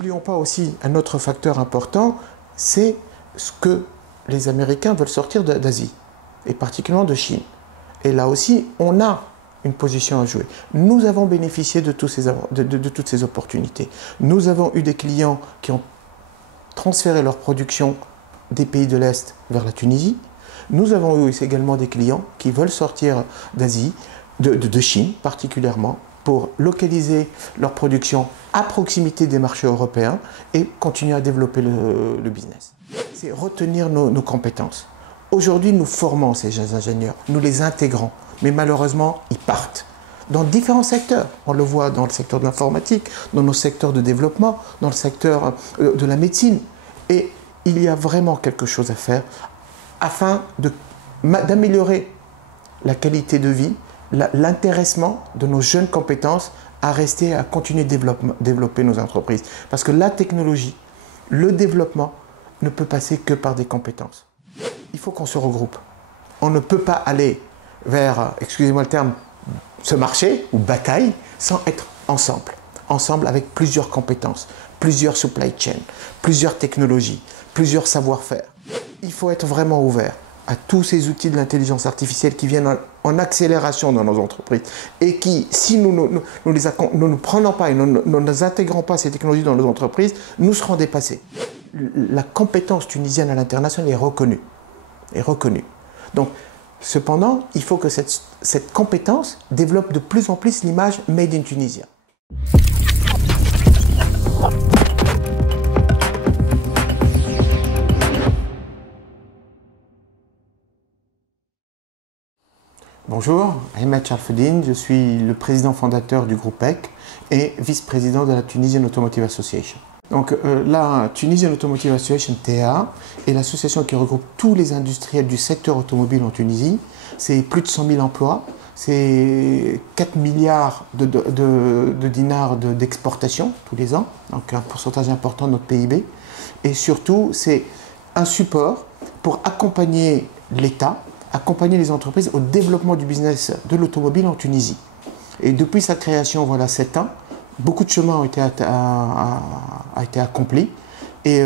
n'oublions pas aussi un autre facteur important, c'est ce que les Américains veulent sortir d'Asie, et particulièrement de Chine. Et là aussi, on a une position à jouer. Nous avons bénéficié de toutes ces opportunités. Nous avons eu des clients qui ont transféré leur production des pays de l'Est vers la Tunisie. Nous avons eu également des clients qui veulent sortir d'Asie, de Chine particulièrement, pour localiser leur production à proximité des marchés européens et continuer à développer le business. C'est retenir nos compétences. Aujourd'hui, nous formons ces jeunes ingénieurs, nous les intégrons, mais malheureusement, ils partent dans différents secteurs. On le voit dans le secteur de l'informatique, dans nos secteurs de développement, dans le secteur de la médecine. Et il y a vraiment quelque chose à faire afin d'améliorer la qualité de vie, l'intéressement de nos jeunes compétences à rester, à continuer de développer nos entreprises. Parce que la technologie, le développement ne peut passer que par des compétences. Il faut qu'on se regroupe. On ne peut pas aller vers, excusez-moi le terme, ce marché ou bataille sans être ensemble. Ensemble avec plusieurs compétences, plusieurs supply chains, plusieurs technologies, plusieurs savoir-faire. Il faut être vraiment ouvert à tous ces outils de l'intelligence artificielle qui viennent en accélération dans nos entreprises et qui, si nous ne prenons pas et nous ne intégrons pas ces technologies dans nos entreprises, nous serons dépassés. La compétence tunisienne à l'international est reconnue. Donc, cependant, il faut que cette compétence développe de plus en plus l'image Made in Tunisia. Bonjour, Ahmed Charfeddine, je suis le président fondateur du groupe EC et vice-président de la Tunisian Automotive Association. Donc la Tunisian Automotive Association, TA, est l'association qui regroupe tous les industriels du secteur automobile en Tunisie. C'est plus de 100 000 emplois, c'est 4 milliards de dinars d'exportation tous les ans, donc un pourcentage important de notre PIB. Et surtout, c'est un support pour accompagner l'État, accompagner les entreprises au développement du business de l'automobile en Tunisie. Et depuis sa création, voilà 7 ans, beaucoup de chemin a été accompli et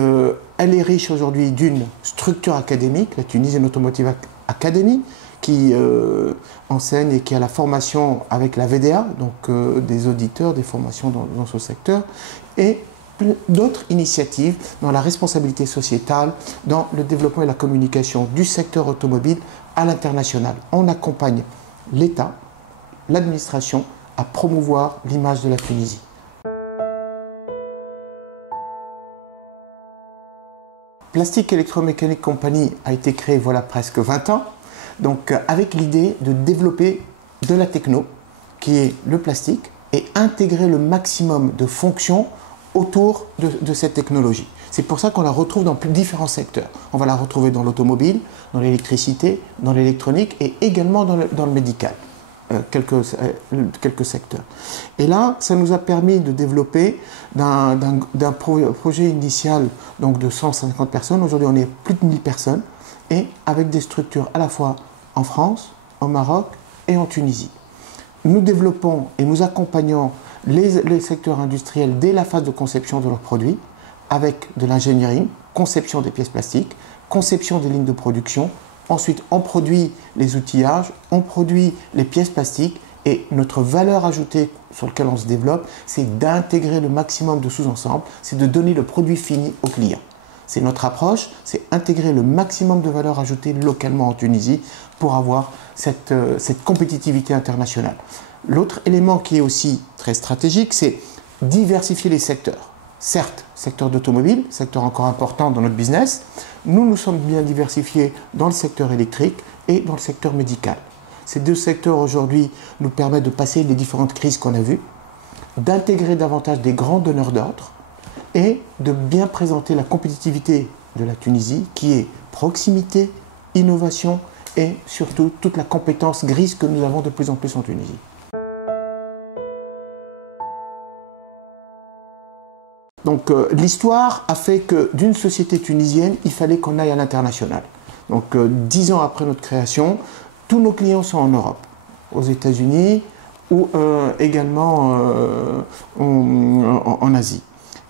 elle est riche aujourd'hui d'une structure académique, la Tunisian Automotive Academy, qui enseigne et qui a la formation avec la VDA, donc des auditeurs, des formations dans ce secteur, et d'autres initiatives dans la responsabilité sociétale, dans le développement et la communication du secteur automobile à l'international. On accompagne l'État, l'administration, à promouvoir l'image de la Tunisie. Plastic Electromechanic Company a été créée voilà presque 20 ans, donc avec l'idée de développer de la techno, qui est le plastique, et intégrer le maximum de fonctions autour de cette technologie. C'est pour ça qu'on la retrouve dans différents secteurs. On va la retrouver dans l'automobile, dans l'électricité, dans l'électronique et également dans le médical. Quelques secteurs. Et là, ça nous a permis de développer d'un projet initial donc de 150 personnes. Aujourd'hui, on est plus de 1000 personnes et avec des structures à la fois en France, au Maroc et en Tunisie. Nous développons et nous accompagnons les secteurs industriels dès la phase de conception de leurs produits avec de l'ingénierie, conception des pièces plastiques, conception des lignes de production. Ensuite, on produit les outillages, on produit les pièces plastiques et notre valeur ajoutée sur laquelle on se développe, c'est d'intégrer le maximum de sous-ensembles, c'est de donner le produit fini au client. C'est notre approche, c'est intégrer le maximum de valeur ajoutée localement en Tunisie pour avoir cette compétitivité internationale. L'autre élément qui est aussi très stratégique, c'est diversifier les secteurs. Certes, secteur d'automobile, secteur encore important dans notre business, nous sommes bien diversifiés dans le secteur électrique et dans le secteur médical. Ces deux secteurs aujourd'hui nous permettent de passer les différentes crises qu'on a vues, d'intégrer davantage des grands donneurs d'ordre et de bien présenter la compétitivité de la Tunisie qui est proximité, innovation et surtout toute la compétence grise que nous avons de plus en plus en Tunisie. Donc l'histoire a fait que d'une société tunisienne, il fallait qu'on aille à l'international. Donc 10 ans après notre création, tous nos clients sont en Europe, aux États-Unis ou également en Asie.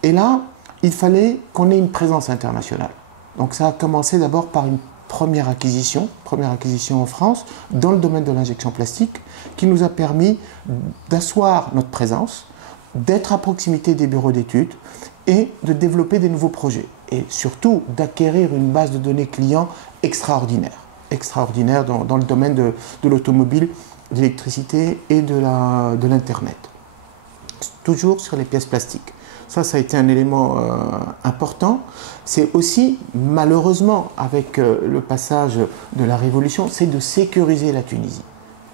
Et là, il fallait qu'on ait une présence internationale. Donc ça a commencé d'abord par une première acquisition en France, dans le domaine de l'injection plastique, qui nous a permis d'asseoir notre présence, d'être à proximité des bureaux d'études et de développer des nouveaux projets. Et surtout d'acquérir une base de données clients extraordinaire dans le domaine de l'automobile, de l'électricité et de l'Internet. Toujours sur les pièces plastiques. Ça a été un élément important. C'est aussi, malheureusement, avec le passage de la Révolution, c'est de sécuriser la Tunisie.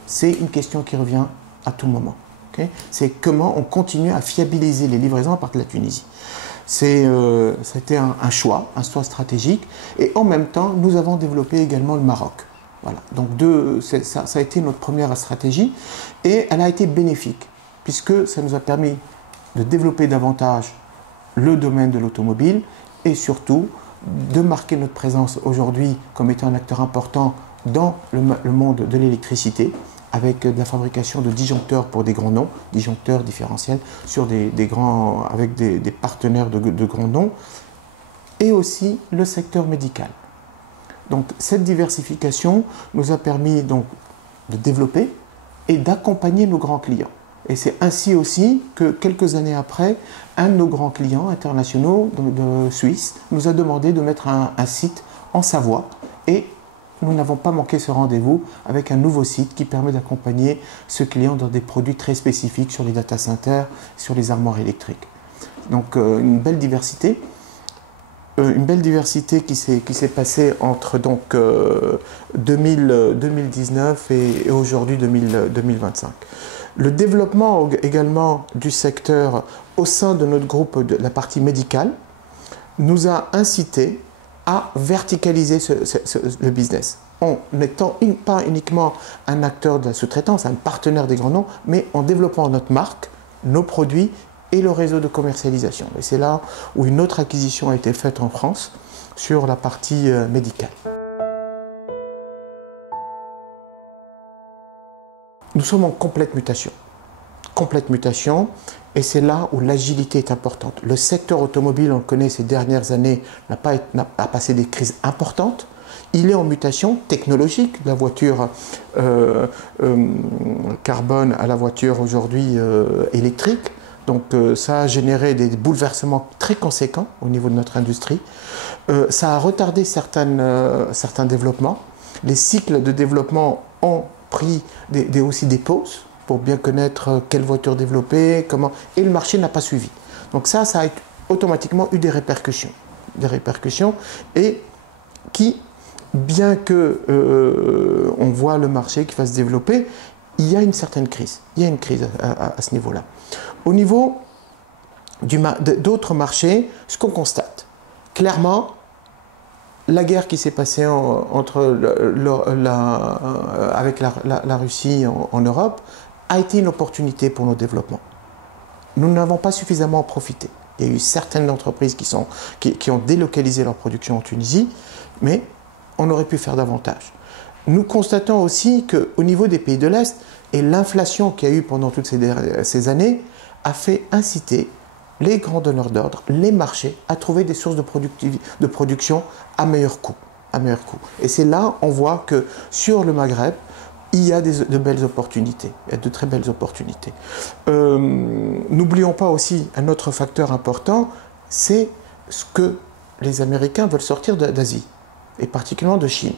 C'est une question qui revient à tout moment. Okay? C'est comment on continue à fiabiliser les livraisons à partir de la Tunisie. Ça a été un choix stratégique. Et en même temps, nous avons développé également le Maroc. Voilà. Donc ça a été notre première stratégie. Et elle a été bénéfique, puisque ça nous a permis de développer davantage le domaine de l'automobile et surtout de marquer notre présence aujourd'hui comme étant un acteur important dans le monde de l'électricité, avec de la fabrication de disjoncteurs pour des grands noms, disjoncteurs différentiels avec des partenaires de grands noms, et aussi le secteur médical. Donc cette diversification nous a permis donc de développer et d'accompagner nos grands clients. Et c'est ainsi aussi que quelques années après, un de nos grands clients internationaux de Suisse nous a demandé de mettre un site en Savoie, et nous n'avons pas manqué ce rendez-vous avec un nouveau site qui permet d'accompagner ce client dans des produits très spécifiques sur les data centers, sur les armoires électriques. Donc une belle diversité qui s'est passée entre 2019 et aujourd'hui 2025. Le développement également du secteur au sein de notre groupe de la partie médicale nous a incité à verticaliser le business, en n'étant pas uniquement un acteur de la sous-traitance, un partenaire des grands noms, mais en développant notre marque, nos produits et le réseau de commercialisation. Et c'est là où une autre acquisition a été faite en France sur la partie médicale. Nous sommes en complète mutation, et c'est là où l'agilité est importante. Le secteur automobile, on le connaît, ces dernières années, n'a pas passé des crises importantes. Il est en mutation technologique, de la voiture carbone à la voiture aujourd'hui électrique. Donc ça a généré des bouleversements très conséquents au niveau de notre industrie. Ça a retardé certains développements. Les cycles de développement ont pris aussi des pauses pour bien connaître quelle voiture développer, comment, et le marché n'a pas suivi. Donc ça a automatiquement eu des répercussions, et qui, bien que on voit le marché qui va se développer, il y a une certaine crise. Il y a une crise à ce niveau-là. Au niveau d'autres marchés, ce qu'on constate, clairement, la guerre qui s'est passée avec la Russie en Europe a été une opportunité pour nos développements. Nous n'avons pas suffisamment profité. Il y a eu certaines entreprises qui ont délocalisé leur production en Tunisie, mais on aurait pu faire davantage. Nous constatons aussi qu'au niveau des pays de l'Est, et l'inflation qu'il y a eu pendant toutes ces années a fait inciter les grands donneurs d'ordre, les marchés, à trouver des sources de production à meilleur coût. Et c'est là on voit que sur le Maghreb, il y a de belles opportunités, il y a de très belles opportunités. N'oublions pas aussi un autre facteur important, c'est ce que les Américains veulent sortir d'Asie, et particulièrement de Chine.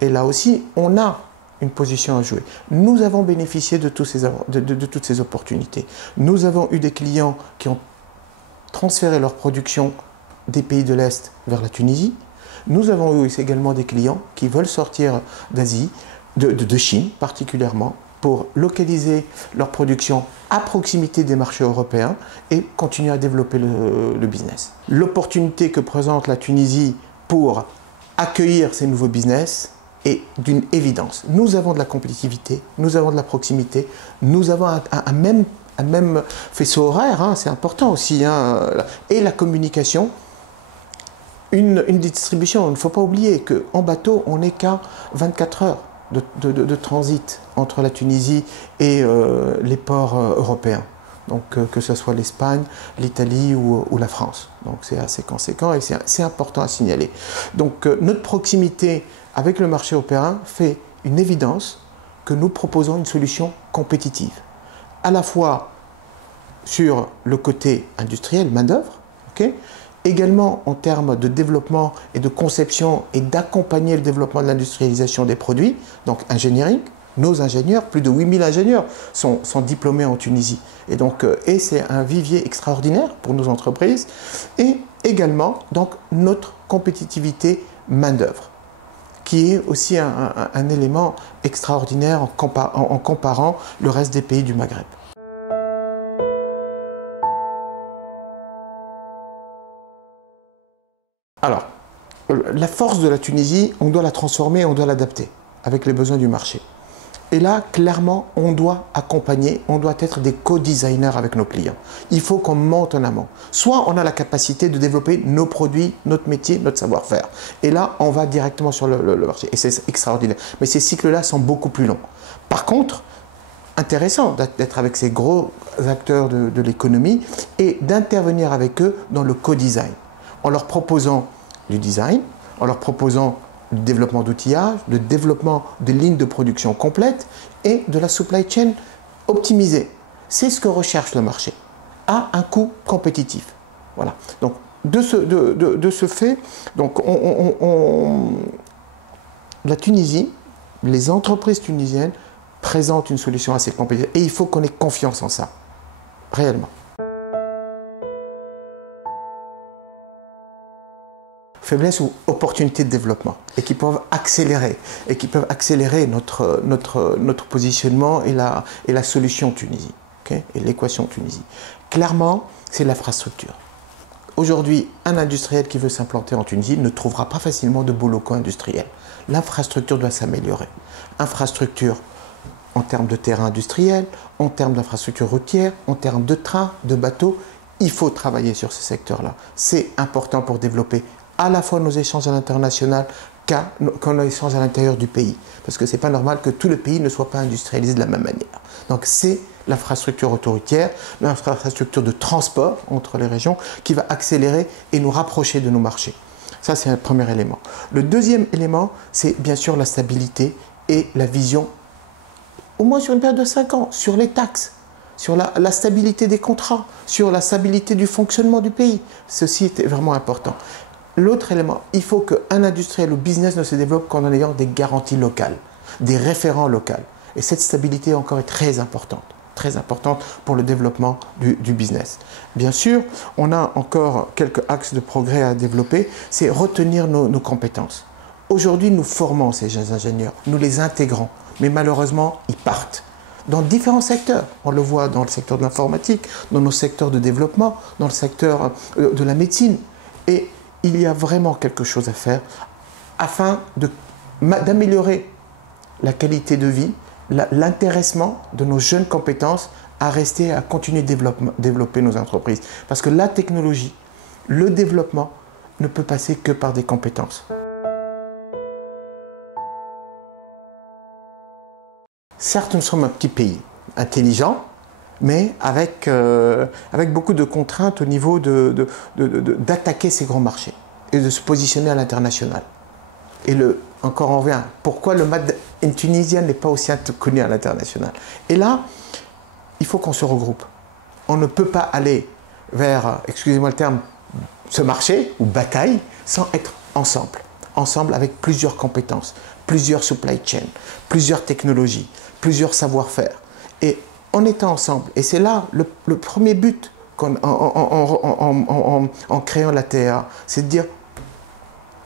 Et là aussi, on a une position à jouer. Nous avons bénéficié de toutes ces opportunités. Nous avons eu des clients qui ont transféré leur production des pays de l'Est vers la Tunisie. Nous avons eu également des clients qui veulent sortir d'Asie, de Chine particulièrement, pour localiser leur production à proximité des marchés européens et continuer à développer le business. L'opportunité que présente la Tunisie pour accueillir ces nouveaux business est d'une évidence. Nous avons de la compétitivité, nous avons de la proximité, nous avons un même faisceau horaire, hein, c'est important aussi, hein, et la communication. Une distribution, il ne faut pas oublier qu'en bateau, on n'est qu'à 24 heures de transit entre la Tunisie et les ports européens. donc que ce soit l'Espagne, l'Italie ou la France. Donc c'est assez conséquent et c'est important à signaler. Donc notre proximité avec le marché européen fait une évidence que nous proposons une solution compétitive, à la fois sur le côté industriel, main-d'œuvre, également en termes de développement et de conception et d'accompagner le développement de l'industrialisation des produits, donc engineering. Nos ingénieurs, plus de 8000 ingénieurs sont diplômés en Tunisie. Et c'est un vivier extraordinaire pour nos entreprises. Et également, donc, notre compétitivité main-d'œuvre, qui est aussi un élément extraordinaire en comparant le reste des pays du Maghreb. Alors, la force de la Tunisie, on doit la transformer, on doit l'adapter avec les besoins du marché. Et là, clairement, on doit accompagner, on doit être des co-designers avec nos clients. Il faut qu'on monte en amont. Soit on a la capacité de développer nos produits, notre métier, notre savoir-faire. Et là, on va directement sur le marché. Et c'est extraordinaire. Mais ces cycles-là sont beaucoup plus longs. Par contre, intéressant d'être avec ces gros acteurs de l'économie et d'intervenir avec eux dans le co-design. En leur proposant du design, en leur proposant du développement d'outillage, de développement de lignes de production complètes et de la supply chain optimisée. C'est ce que recherche le marché, à un coût compétitif. Voilà. Donc, de ce fait, donc la Tunisie, les entreprises tunisiennes présentent une solution assez compétitive et il faut qu'on ait confiance en ça, réellement. Faiblesse ou opportunité de développement et qui peuvent accélérer notre positionnement et la solution Tunisie, et l'équation Tunisie. Clairement, c'est l'infrastructure. Aujourd'hui, un industriel qui veut s'implanter en Tunisie ne trouvera pas facilement de beaux locaux industriels. L'infrastructure doit s'améliorer. Infrastructure en termes de terrain industriel, en termes d'infrastructure routière, en termes de trains, de bateaux. Il faut travailler sur ce secteur-là. C'est important pour développer à la fois nos échanges à l'international qu'en échange à l'intérieur du pays. Parce que ce n'est pas normal que tout le pays ne soit pas industrialisé de la même manière. Donc c'est l'infrastructure autoroutière, l'infrastructure de transport entre les régions qui va accélérer et nous rapprocher de nos marchés. Ça, c'est un premier élément. Le deuxième élément, c'est bien sûr la stabilité et la vision, au moins sur une période de 5 ans, sur les taxes, sur la stabilité des contrats, sur la stabilité du fonctionnement du pays. Ceci est vraiment important. L'autre élément, il faut qu'un industriel ou business ne se développe qu'en ayant des garanties locales, des référents locaux. Et cette stabilité encore est très importante pour le développement du business. Bien sûr, on a encore quelques axes de progrès à développer, c'est retenir nos compétences. Aujourd'hui, nous formons ces jeunes ingénieurs, nous les intégrons, mais malheureusement, ils partent dans différents secteurs. On le voit dans le secteur de l'informatique, dans nos secteurs de développement, dans le secteur de la médecine. Et il y a vraiment quelque chose à faire afin d'améliorer la qualité de vie, l'intéressement de nos jeunes compétences à rester, à continuer de développer nos entreprises. Parce que la technologie, le développement ne peut passer que par des compétences. Certes, nous sommes un petit pays intelligent, mais avec beaucoup de contraintes au niveau d'attaquer ces grands marchés et de se positionner à l'international. Et encore on revient, pourquoi le Made in Tunisien n'est pas aussi connu à l'international? Et là, il faut qu'on se regroupe. On ne peut pas aller vers, excusez-moi le terme, ce marché ou bataille sans être ensemble. Ensemble avec plusieurs compétences, plusieurs supply chains, plusieurs technologies, plusieurs savoir-faire. Et en étant ensemble, et c'est là le premier but en créant la TEA, c'est de dire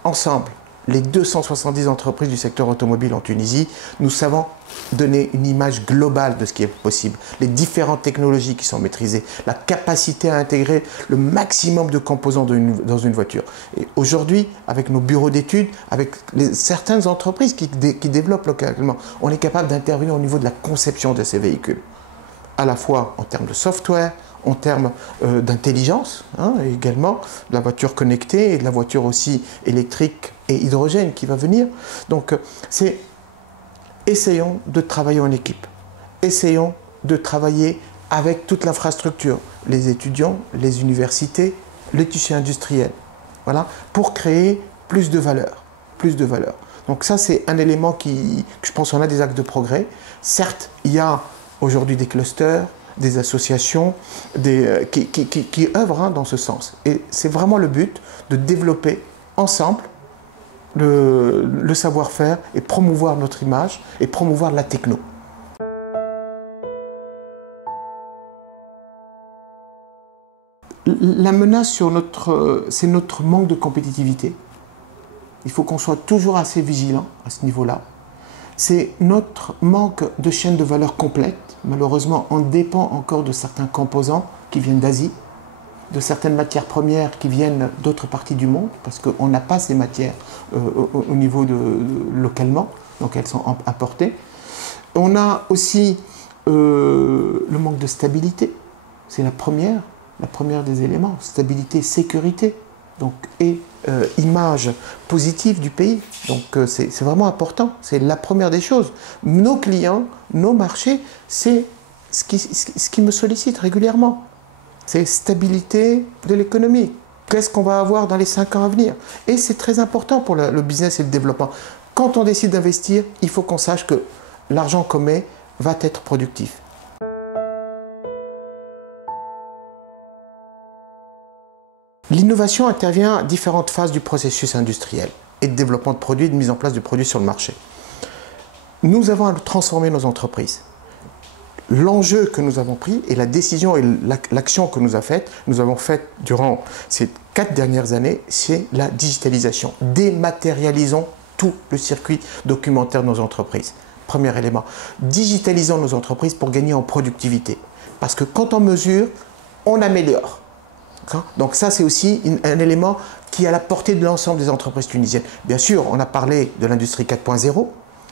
ensemble, les 270 entreprises du secteur automobile en Tunisie, nous savons donner une image globale de ce qui est possible, les différentes technologies qui sont maîtrisées, la capacité à intégrer le maximum de composants dans une voiture. Et aujourd'hui, avec nos bureaux d'études, avec certaines entreprises qui développent localement, on est capable d'intervenir au niveau de la conception de ces véhicules, à la fois en termes de software, en termes d'intelligence, également, de la voiture connectée et de la voiture aussi électrique et hydrogène qui va venir. Donc, essayons de travailler en équipe. Essayons de travailler avec toute l'infrastructure, les étudiants, les universités, le tissu industriel, voilà, pour créer plus de valeur, plus de valeur. Donc ça, c'est un élément que je pense qu'on a des axes de progrès. Certes, il y a aujourd'hui des clusters, des associations qui œuvrent dans ce sens. Et c'est vraiment le but de développer ensemble le savoir-faire et promouvoir notre image et promouvoir la techno. La menace sur c'est notre manque de compétitivité. Il faut qu'on soit toujours assez vigilant à ce niveau-là. C'est notre manque de chaîne de valeur complète. Malheureusement, on dépend encore de certains composants qui viennent d'Asie, de certaines matières premières qui viennent d'autres parties du monde, parce qu'on n'a pas ces matières au niveau localement, donc elles sont importées. On a aussi le manque de stabilité. C'est la première des éléments, stabilité, sécurité, donc, et image positive du pays. Donc c'est vraiment important, c'est la première des choses. Nos clients, nos marchés, c'est ce qui me sollicite régulièrement. C'est stabilité de l'économie. Qu'est-ce qu'on va avoir dans les 5 ans à venir? Et c'est très important pour le business et le développement. Quand on décide d'investir, il faut qu'on sache que l'argent qu'on met va être productif. L'innovation intervient à différentes phases du processus industriel et de développement de produits et de mise en place de produits sur le marché. Nous avons à transformer nos entreprises. L'enjeu que nous avons pris et la décision et l'action que nous avons faite durant ces 4 dernières années, c'est la digitalisation. Dématérialisons tout le circuit documentaire de nos entreprises. Premier élément. Digitalisons nos entreprises pour gagner en productivité. Parce que quand on mesure, on améliore. Donc ça, c'est aussi un élément qui est à la portée de l'ensemble des entreprises tunisiennes. Bien sûr, on a parlé de l'industrie 4.0,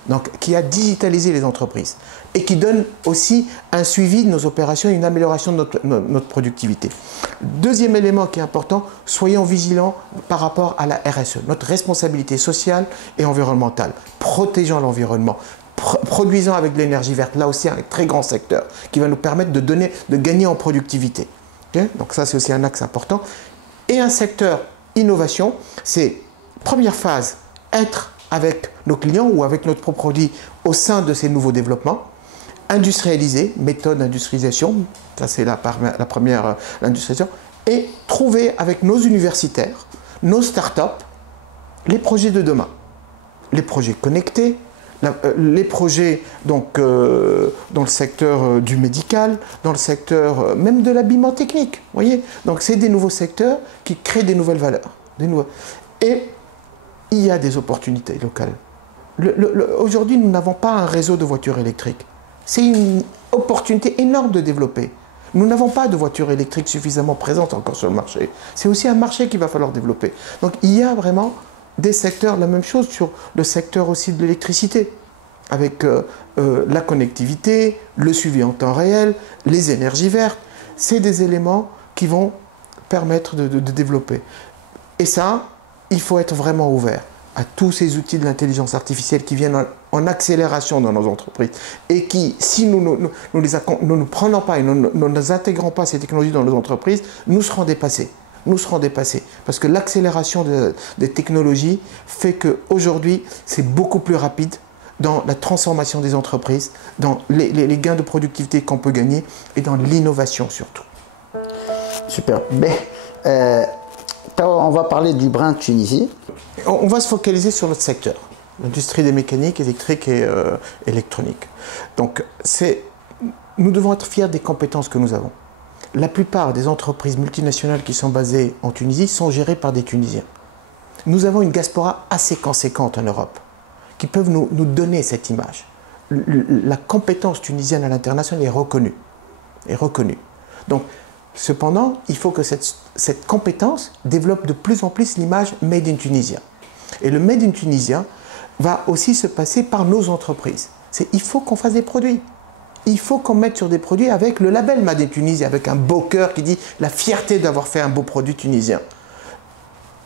donc qui a digitalisé les entreprises et qui donne aussi un suivi de nos opérations et une amélioration de notre productivité. Deuxième élément qui est important, soyons vigilants par rapport à la RSE, notre responsabilité sociale et environnementale. Protégeons l'environnement. Produisons avec de l'énergie verte, là aussi un très grand secteur qui va nous permettre de gagner en productivité. Donc ça, c'est aussi un axe important. Et un secteur innovation, c'est première phase, être avec nos clients ou avec notre propre produit au sein de ces nouveaux développements, industrialiser, méthode d'industrialisation, ça c'est la première industrialisation, et trouver avec nos universitaires, nos startups, les projets de demain, les projets connectés, les projets donc, dans le secteur du médical, dans le secteur même de l'habillement technique. Voyez, donc c'est des nouveaux secteurs qui créent des nouvelles valeurs. Et il y a des opportunités locales. Aujourd'hui, nous n'avons pas un réseau de voitures électriques. C'est une opportunité énorme de développer. Nous n'avons pas de voitures électriques suffisamment présentes encore sur le marché. C'est aussi un marché qu'il va falloir développer. Donc il y a vraiment des secteurs, la même chose sur le secteur aussi de l'électricité, avec la connectivité, le suivi en temps réel, les énergies vertes. C'est des éléments qui vont permettre de développer. Et ça, il faut être vraiment ouvert à tous ces outils de l'intelligence artificielle qui viennent en accélération dans nos entreprises et qui, si nous ne prenons pas et nous n'intégrons pas ces technologies dans nos entreprises, nous serons dépassés. Nous serons dépassés. Parce que l'accélération des technologies fait qu'aujourd'hui, c'est beaucoup plus rapide dans la transformation des entreprises, dans les gains de productivité qu'on peut gagner et dans l'innovation surtout. Super. On va parler du brin de Tunisie. On va se focaliser sur notre secteur, l'industrie des mécaniques, électriques et électroniques. Donc, nous devons être fiers des compétences que nous avons. La plupart des entreprises multinationales qui sont basées en Tunisie sont gérées par des Tunisiens. Nous avons une diaspora assez conséquente en Europe qui peuvent nous donner cette image. La compétence tunisienne à l'international est reconnue. Donc, cependant, il faut que cette compétence développe de plus en plus l'image Made in Tunisien. Et le Made in Tunisien va aussi se passer par nos entreprises. Il faut qu'on fasse des produits. Il faut qu'on mette sur des produits avec le label Made in Tunisie, avec un beau cœur qui dit la fierté d'avoir fait un beau produit tunisien.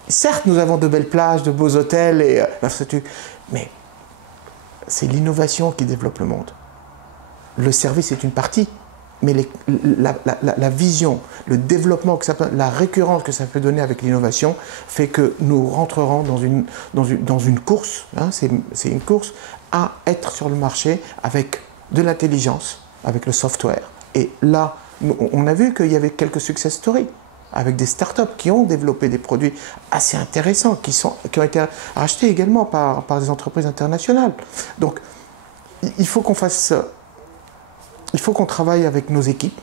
Certes, nous avons de belles plages, de beaux hôtels, mais c'est l'innovation qui développe le monde. Le service est une partie. mais la vision, le développement, la récurrence que ça peut donner avec l'innovation fait que nous rentrerons dans une course, hein, c'est une course à être sur le marché avec de l'intelligence, avec le software. Et là, on a vu qu'il y avait quelques success stories avec des startups qui ont développé des produits assez intéressants, qui ont été rachetés également par des entreprises internationales. Donc, il faut qu'on fasse... Il faut qu'on travaille avec nos équipes,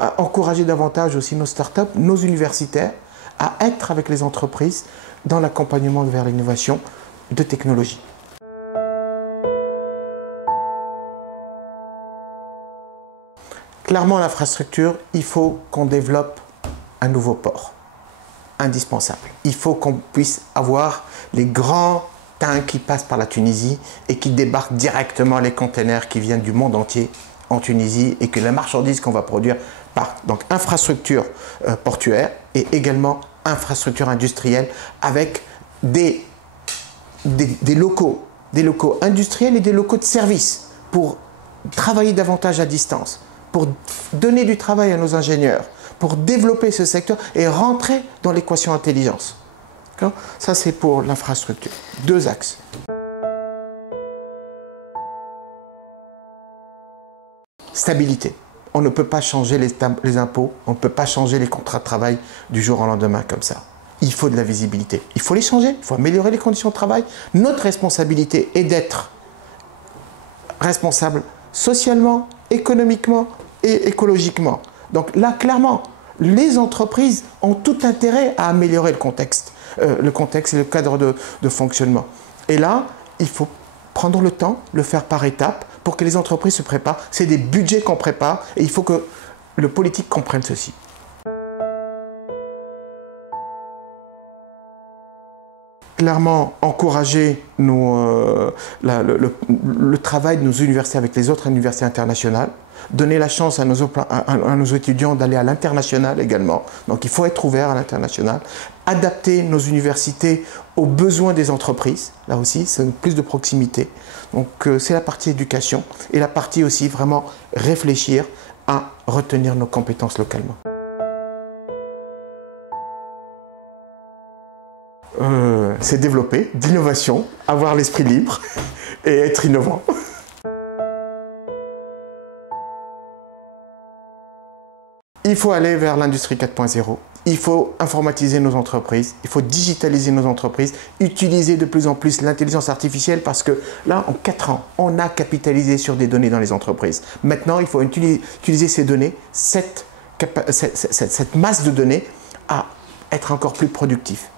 à encourager davantage aussi nos startups, nos universitaires, à être avec les entreprises dans l'accompagnement vers l'innovation de technologie. Clairement, l'infrastructure, il faut qu'on développe un nouveau port, indispensable. Il faut qu'on puisse avoir les grands tanks qui passent par la Tunisie et qui débarquent directement les containers qui viennent du monde entier en Tunisie et que la marchandise qu'on va produire part. Donc infrastructure portuaire et également infrastructure industrielle avec des locaux industriels et des locaux de service pour travailler davantage à distance, pour donner du travail à nos ingénieurs, pour développer ce secteur et rentrer dans l'équation intelligence. Ça, c'est pour l'infrastructure. 2 axes. Stabilité. On ne peut pas changer les impôts, on ne peut pas changer les contrats de travail du jour au lendemain comme ça. Il faut de la visibilité. Il faut les changer, il faut améliorer les conditions de travail. Notre responsabilité est d'être responsable socialement, économiquement et écologiquement. Donc là, clairement, les entreprises ont tout intérêt à améliorer le contexte et le cadre de fonctionnement. Et là, il faut prendre le temps, le faire par étapes pour que les entreprises se préparent. C'est des budgets qu'on prépare et il faut que le politique comprenne ceci. Clairement, encourager le travail de nos universités avec les autres universités internationales, donner la chance à nos étudiants d'aller à l'international également. Donc il faut être ouvert à l'international, adapter nos universités aux besoins des entreprises, là aussi c'est plus de proximité. Donc c'est la partie éducation et la partie aussi vraiment réfléchir à retenir nos compétences localement. C'est développer d'innovation, avoir l'esprit libre et être innovant. Il faut aller vers l'industrie 4.0. Il faut informatiser nos entreprises, il faut digitaliser nos entreprises, utiliser de plus en plus l'intelligence artificielle parce que là, en 4 ans, on a capitalisé sur des données dans les entreprises. Maintenant, il faut utiliser ces données, cette masse de données, à être encore plus productif.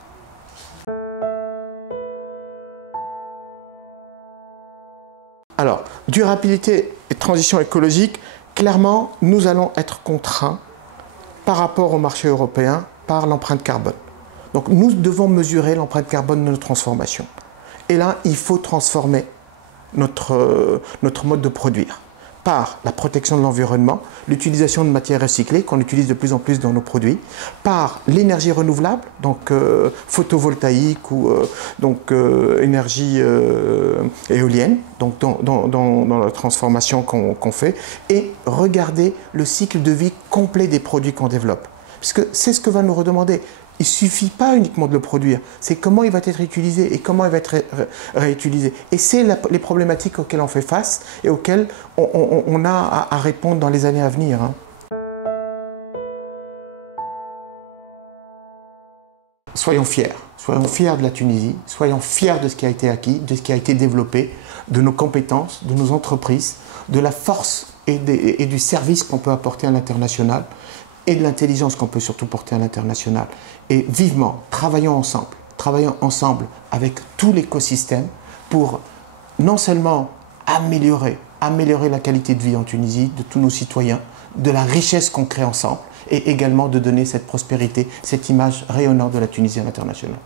Alors, durabilité et transition écologique, clairement, nous allons être contraints par rapport au marché européen par l'empreinte carbone. Donc, nous devons mesurer l'empreinte carbone de nos transformations. Et là, il faut transformer notre mode de produire par la protection de l'environnement, l'utilisation de matières recyclées qu'on utilise de plus en plus dans nos produits, par l'énergie renouvelable, donc photovoltaïque ou énergie éolienne, donc dans la transformation qu'on fait, et regarder le cycle de vie complet des produits qu'on développe. Parce que c'est ce que va nous redemander. Il ne suffit pas uniquement de le produire, c'est comment il va être utilisé et comment il va être réutilisé. Et c'est les problématiques auxquelles on fait face et auxquelles on a à répondre dans les années à venir. Soyons fiers de la Tunisie, soyons fiers de ce qui a été acquis, de ce qui a été développé, de nos compétences, de nos entreprises, de la force et du service qu'on peut apporter à l'international. Et de l'intelligence qu'on peut surtout porter à l'international. Et vivement, travaillons ensemble avec tout l'écosystème pour non seulement améliorer la qualité de vie en Tunisie de tous nos citoyens, de la richesse qu'on crée ensemble, et également de donner cette prospérité, cette image rayonnante de la Tunisie à l'international.